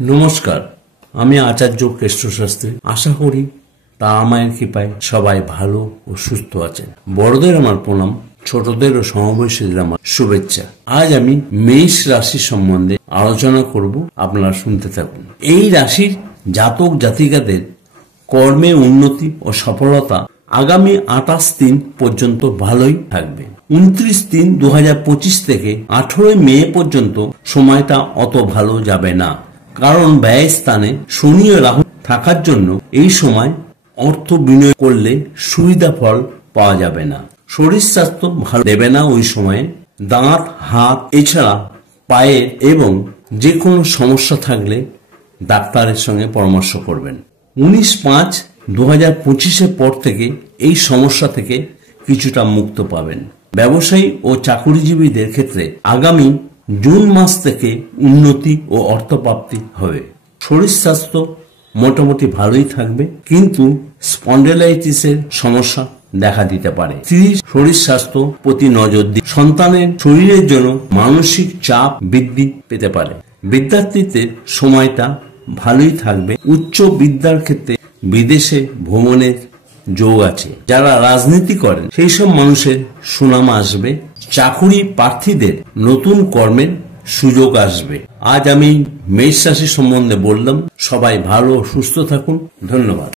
নমস্কার, আমি আচার্য কেষ্ট শাস্ত্রী। আশা করি তারা মায়ের কৃপায় সবাই ভালো ও সুস্থ আছেন। বড়দের আমার প্রণাম, ছোটদের ও সমবয়সীদের আমার শুভেচ্ছা। আজ আমি মেষ রাশি সম্বন্ধে আলোচনা করব, আপনারা শুনতে থাকুন। এই রাশির জাতক জাতিকাদের কর্মে উন্নতি ও সফলতা আগামী 28 পর্যন্ত ভালোই থাকবে। 29/3/2025 থেকে 18 মে পর্যন্ত সময়টা অত ভালো যাবে না, কারণ ব্যয় স্থানে শনি ও রাহু থাকার জন্য এই সময় অর্থ বিনিয়োগ করলে সুবিধা ফল পাওয়া যাবে না। শরীর স্বাস্থ্য ভালো দেবে না ওই সময়ে। দাঁত, হাত এছাড়া পায়ের এবং যে কোনো সমস্যা থাকলে ডাক্তারের সঙ্গে পরামর্শ করবেন। 19/5/2025 পর থেকে এই সমস্যা থেকে কিছুটা মুক্ত পাবেন। ব্যবসায়ী ও চাকুরিজীবীদের ক্ষেত্রে আগামী জুন মাস থেকে উন্নতি ও অর্থপ্রাপ্তি হবে। শরীর স্বাস্থ্য মোটামুটি ভালোই থাকবে, কিন্তু স্পন্ডেলাইটিসের সমস্যা দেখা দিতে পারে। স্ত্রীর শরীর স্বাস্থ্য প্রতি নজর দিন। সন্তানের শরীরের জন্য মানসিক চাপ বৃদ্ধি পেতে পারে। বিদ্যার্থীদের সময়টা ভালোই থাকবে। উচ্চ বিদ্যার ক্ষেত্রে বিদেশে ভ্রমণের যোগ আছে। যারা রাজনীতি করেন সেই সব মানুষের সুনাম আসবে। চাকুরি প্রার্থীদের নতুন কর্মের সুযোগ আসবে। আজ আমি মেষ রাশি সম্বন্ধে বললাম। সবাই ভালো ও সুস্থ থাকুন। ধন্যবাদ।